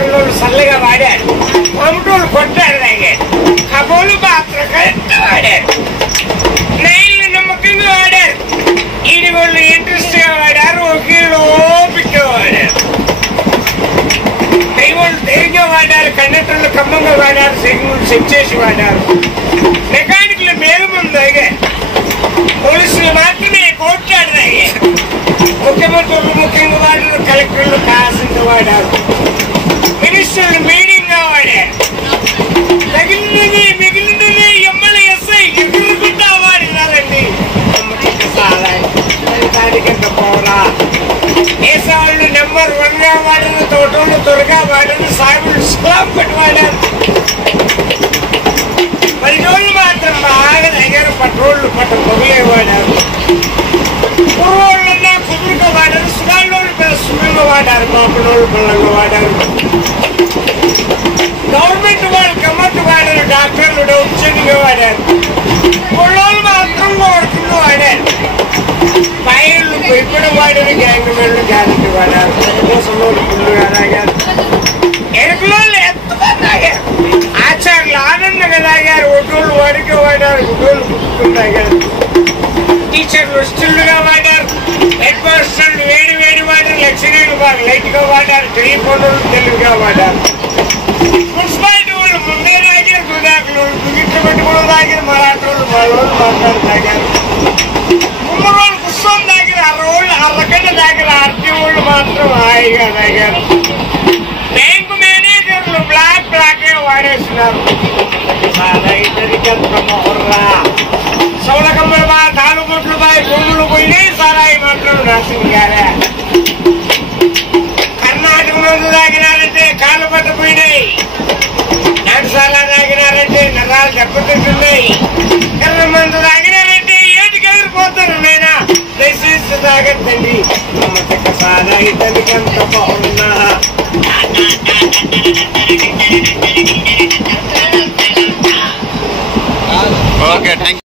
పట్టణంలో చల్లగా వాడారు, కొమటోళ్ళు కొట్టారు తాగారు, కబోలు పాత్ర కరెక్ట్ వాడారు, నైళ్ళు నమ్మకంగా వాడారు, ఈడి వాళ్ళు ఇంట్రెస్ట్ గా వాడారు, ఒకళ్ళు ఓపికగా వాడారు, కై వాళ్ళు ధైర్యంగా వాడారు, కండక్టర్లు ఖమ్మంగా వాడారు, సిగ్నల్ సెట్ చేసి వాడారు, మెకానిక్లు మేలు ముందు తాగారు, పోలీసులు మాత్రమే కోట్లాడు తాగారు, ముఖ్యమంత్రులు ముఖ్యంగా వాడారు, కలెక్టర్లు కాసింగా వాడారు, మినిస్టర్లు మీడియంగా వాడారు, మిగిలినది ఎమ్మెల్యే ఎస్ఐ ఎగురుకుంటా వాడినారండి. దానికంత పోరా ఏసాళ్ళు నెంబర్ 1 గా వాడారు, తోటోళ్ళు త్వరగా వాడారు, సాగులు స్లాబ్ పెట్టి వాడారు, 10 రోజులు మాత్రం బాగా తగ్గారు, పట్రోళ్ళు పట్ట పొగలే వాడారు, కుర్రోళ్ళన్నా కుదురుగా వాడారు, సుగాళ్ళోళ్ళు పిల్ల సుగంగా వాడారు, పాపడోళ్ళు పిల్లగా వాడారు, గవర్నమెంట్ వాళ్ళు గమ్మత్తు వాడారు, డాక్టర్లు డౌట్గా వాడారు, కుళ్ళోళ్ళు మాత్రం ఓడుకుంటూ వాడారు, పైళ్ళు ఇప్పుడు వాడారు, గ్యాంగ్ మెళ్ళు గ్యారెంటీ వాడారు, మోసంలోళ్ళు పుల్లుగా తాగారు, ఎరుకులోళ్ళు ఎత్తుగా తాగారు, ఆచార్యులు ఆనందంగా తాగారు, ఒడ్డోళ్ళు వాడిగా వాడారు, గుడ్డోళ్ళు పుట్టుకుని తాగారు, టీచర్లు స్టిల్లుగా వాడారు, హెడ్ మాస్టర్లు వేడి వేడి వాడారు, లెక్చరర్లు బాగా లైట్ గా వాడారు, టెలిఫోన్లు తెలుగుగా వాడారు, మున్సిపాలిటీ వాళ్ళు ముందే తాగారు, గుదాకులు దుగిట్లు పెట్టుకోవడం తాగారు, మరాఠోళ్ళు వాళ్ళు మాట్లాడి తాగారు, కుమ్మరోళ్ళు కుస్సం తాగారు, 6 రోజులు 6 గంటలు తాగారు, ఆర్టీ వాళ్ళు మాత్రం హాయిగా తాగారు, బ్యాంకు మేనేజర్లు బ్లాక్ గా వాడేస్తున్నారు, సౌలకమ్మలు బాగా 4 కోట్లు బాగా భూములు పోయినాయి, సారాయి మాత్రం నాశనం కాలే, కర్ణాటక మందు తాగినారంటే కాళ్ళు పట్టపోయినాయి, నాటుసాలా తాగినారంటే నరాలు దెబ్బతింటున్నాయి, కర్ణ మందు తాగినారంటే ఏటికి ఎగిరిపోతారు, నేనా దయచేసి తాగద్దండి, సారాయి తల్లికంత బాగున్నా. Okay, thank you.